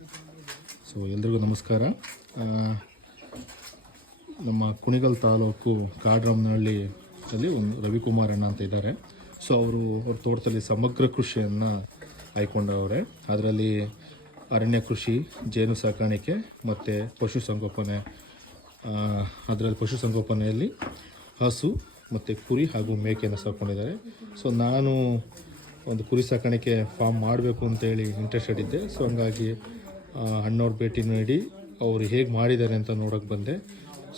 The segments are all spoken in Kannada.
ಸೊ ಎಲ್ರಿಗೂ ನಮಸ್ಕಾರ. ನಮ್ಮ ಕುಣಿಗಲ್ ತಾಲೂಕು ಕಾಡ್ರಮ್ನಹಳ್ಳಿ ಅಲ್ಲಿ ಒಂದು ರವಿಕುಮಾರ್ ಅಣ್ಣ ಅಂತ ಇದ್ದಾರೆ. ಸೊ ಅವರು ಅವ್ರ ತೋಟದಲ್ಲಿ ಸಮಗ್ರ ಕೃಷಿಯನ್ನು ಆಯ್ಕೊಂಡವ್ರೆ ಅದರಲ್ಲಿ ಅರಣ್ಯ ಕೃಷಿ, ಜೇನು ಸಾಕಾಣಿಕೆ ಮತ್ತು ಪಶುಸಂಗೋಪನೆ ಅದರಲ್ಲಿ ಪಶುಸಂಗೋಪನೆಯಲ್ಲಿ ಹಸು ಮತ್ತು ಕುರಿ ಹಾಗೂ ಮೇಕೆಯನ್ನು ಸಾಕೊಂಡಿದ್ದಾರೆ. ಸೊ ನಾನು ಒಂದು ಕುರಿ ಸಾಕಾಣಿಕೆ ಫಾರ್ಮ್ ಮಾಡಬೇಕು ಅಂತೇಳಿ ಇಂಟ್ರೆಸ್ಟೆಡ್ ಇದ್ದೆ ಸೊ ಹಂಗಾಗಿ ಅಣ್ಣವ್ರ ಭೇಟಿ ನೀಡಿ ಅವರು ಹೇಗೆ ಮಾಡಿದ್ದಾರೆ ಅಂತ ನೋಡೋಕೆ ಬಂದೆ.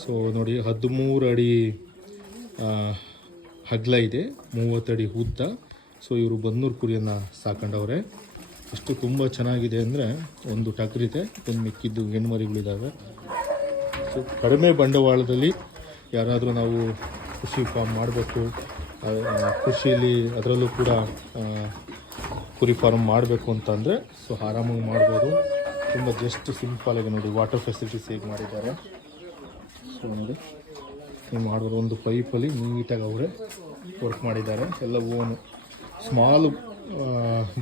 ಸೊ ನೋಡಿ, ಹದಿಮೂರು ಅಡಿ ಹಗ್ಲ ಇದೆ ಮೂವತ್ತಡಿ ಉದ್ದ. ಸೊ ಇವರು ಬನ್ನೂರು ಕುರಿಯನ್ನು ಸಾಕೊಂಡವ್ರೆ. ಅಷ್ಟು ತುಂಬ ಚೆನ್ನಾಗಿದೆ ಅಂದರೆ ಒಂದು ಟಗರಿದೆ ಒಂದು ಮಿಕ್ಕಿದ್ದು ಹೆಣ್ಮರಿಗಳಿದ್ದಾವೆ ಸೊ ಕಡಿಮೆ ಬಂಡವಾಳದಲ್ಲಿ ಯಾರಾದರೂ ನಾವು ಕೃಷಿ ಫಾರ್ಮ್ ಮಾಡಬೇಕು ಕೃಷಿಯಲ್ಲಿ ಅದರಲ್ಲೂ ಕೂಡ ಕುರಿ ಫಾರ್ಮ್ ಮಾಡಬೇಕು ಅಂತಂದರೆ, ಸೊ, ಆರಾಮಾಗಿ ಮಾಡ್ಬೋದು. ತುಂಬ ಜಸ್ಟ್ ಆಗಿ ನೋಡಿ ವಾಟರ್ ಫೆಸಿಲಿಟೀಸ್ ಹೇಗೆ ಮಾಡಿದ್ದಾರೆ. ಸೊ ನೋಡಿ. ನೀವು ಮಾಡ್ಬೋದು ಒಂದು ಪೈಪಲ್ಲಿ ನೀಟಾಗಿ ಅವರೇ ವರ್ಕ್ ಮಾಡಿದ್ದಾರೆ. ಎಲ್ಲ ಓನು ಸ್ಮಾಲ್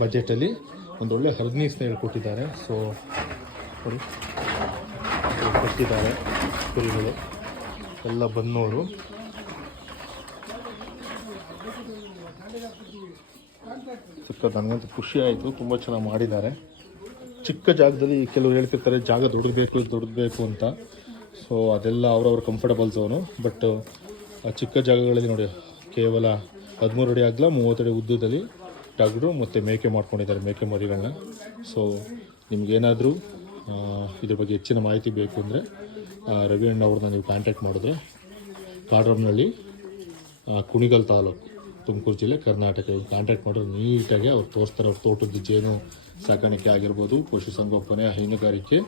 ಬಜೆಟಲ್ಲಿ ಒಂದೊಳ್ಳೆ ಹರ್ನೀಸ್ನ ಹೇಳ್ಕೊಟ್ಟಿದ್ದಾರೆ ಸೊ ಕೊಟ್ಟಿದ್ದಾರೆ. ಕುರಿಗಳು. ಎಲ್ಲ ಬಂದವರು. ಸಿಕ್ಕ ನನಗಂತೂ ಖುಷಿ ಆಯಿತು. ತುಂಬ ಚೆನ್ನಾಗಿ ಮಾಡಿದ್ದಾರೆ. ಚಿಕ್ಕ ಜಾಗದಲ್ಲಿ ಕೆಲವರು ಹೇಳ್ತಿರ್ತಾರೆ ಜಾಗ ದೊಡ್ಡಬೇಕು ದೊಡ್ಡಬೇಕು ಅಂತ. ಸೊ ಅದೆಲ್ಲ ಅವ್ರವ್ರ ಕಂಫರ್ಟಬಲ್ ಝೋನು ಬಟ್ ಆ ಚಿಕ್ಕ ಜಾಗಗಳಲ್ಲಿ ನೋಡಿ ಕೇವಲ ಹದಿಮೂರು ಅಡಿ ಆಗಲ ಮೂವತ್ತಡಿ ಉದ್ದದಲ್ಲಿ ಟಗರು ಮತ್ತು ಮೇಕೆ ಮಾಡ್ಕೊಂಡಿದ್ದಾರೆ ಮೇಕೆ ಮರಿಗಳನ್ನ. ಸೊ ನಿಮಗೇನಾದರೂ ಇದ್ರ ಬಗ್ಗೆ ಹೆಚ್ಚಿನ ಮಾಹಿತಿ ಬೇಕು ಅಂದರೆ ರವಿ ಅಣ್ಣ ಅವ್ರನ್ನ ನೀವು ಕಾಂಟ್ಯಾಕ್ಟ್ ಮಾಡಿದ್ರೆ ಕಾಡ್ರಮ್ನಳ್ಳಿ ಆ, ಕುಣಿಗಲ್ ತಾಲೂಕು ತುಮಕೂರು ಜಿಲ್ಲೆ ಕರ್ನಾಟಕ ಕಾಂಟ್ಯಾಕ್ಟ್ ಮಾಡಿದ್ರೆ ನೀಟಾಗಿ ಅವ್ರು ತೋರಿಸ್ತಾರೆ ಅವ್ರ ತೋಟದ ಜೇನು ಸಾಕಾಣಿಕೆ ಆಗಿರ್ಬೋದು ಪಶುಸಂಗೋಪನೆ ಹೈನುಗಾರಿಕೆ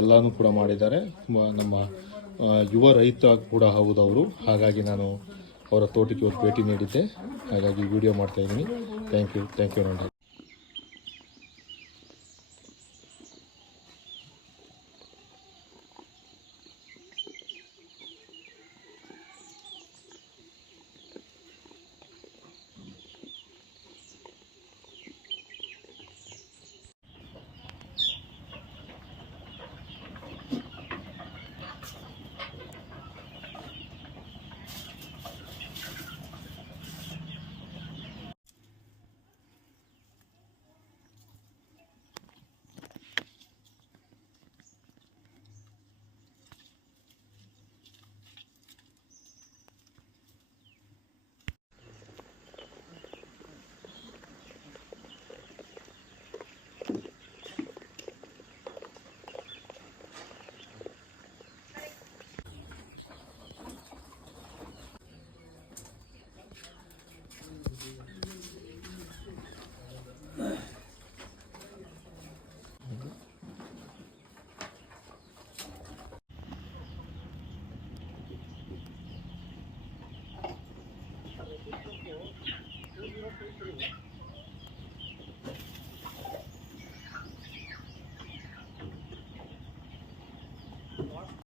ಎಲ್ಲನೂ ಕೂಡ ಮಾಡಿದ್ದಾರೆ. ನಮ್ಮ ಯುವ ರೈತ ಕೂಡ ಹೌದು ಅವರು. ಹಾಗಾಗಿ ನಾನು ಅವರ ತೋಟಕ್ಕೆ ಒಂದು ಭೇಟಿ ನೀಡಿದ್ದೆ. ಹಾಗಾಗಿ ವಿಡಿಯೋ ಮಾಡ್ತಾಯಿದ್ದೀನಿ ಥ್ಯಾಂಕ್ ಯು ಥ್ಯಾಂಕ್ ಯು ಅಣ್ಣ